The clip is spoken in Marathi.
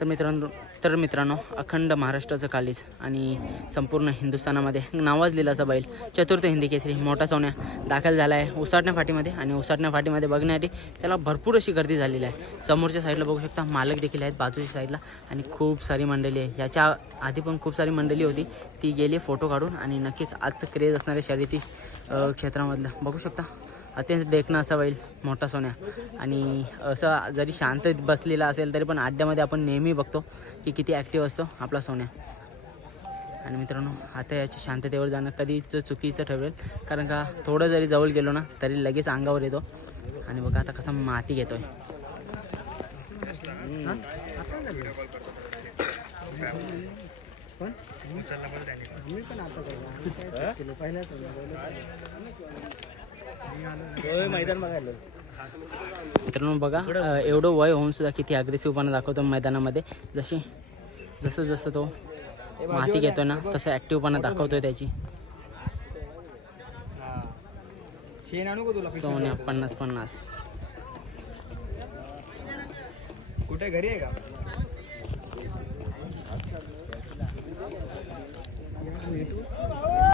तर मित्रांनो अखंड महाराष्ट्राचं कालीज आणि संपूर्ण हिंदुस्थानामध्ये नावाजलेला असा बैल चतुर्थ हिंदी केसरी मोठा सोन्या दाखल झाला आहे उसाटण्या फाटीमध्ये. आणि उसाटण्या फाटीमध्ये बघण्यासाठी त्याला भरपूर अशी गर्दी झालेली आहे. समोरच्या साईडला बघू शकता मालक देखील आहेत बाजूच्या साईडला आणि खूप सारी मंडळी आहे. याच्या आधी पण खूप सारी मंडळी होती ती गेली फोटो काढून. आणि नक्कीच आजचं क्रेज असणाऱ्या शर्यती क्षेत्रामधलं बघू शकता अत्यंत देखणं असा बैल मोठा सोन्या. आणि असं जरी शांत बसलेला असेल तरी पण अड्ड्यामध्ये आपण नेहमी बघतो की किती ॲक्टिव्ह असतो आपला सोन्या. आणि मित्रांनो आता याच्या शांततेवर जाणं कधीच चुकीचं ठरेल, कारण का थोडं जरी जवळ गेलो ना तरी लगेच अंगावर येतो. आणि बघा आता कसा माती घेतोय. मित्रांनो बघा एवढं वय होऊन सुद्धा किती अग्रेसिव्हपणा दाखवतो मैदानामध्ये. जसं तो माती घेतोय ना तसं ॲक्टिव्हपणा दाखवतोय त्याची. सोन्या 50-50 कुठे घरी आहे का?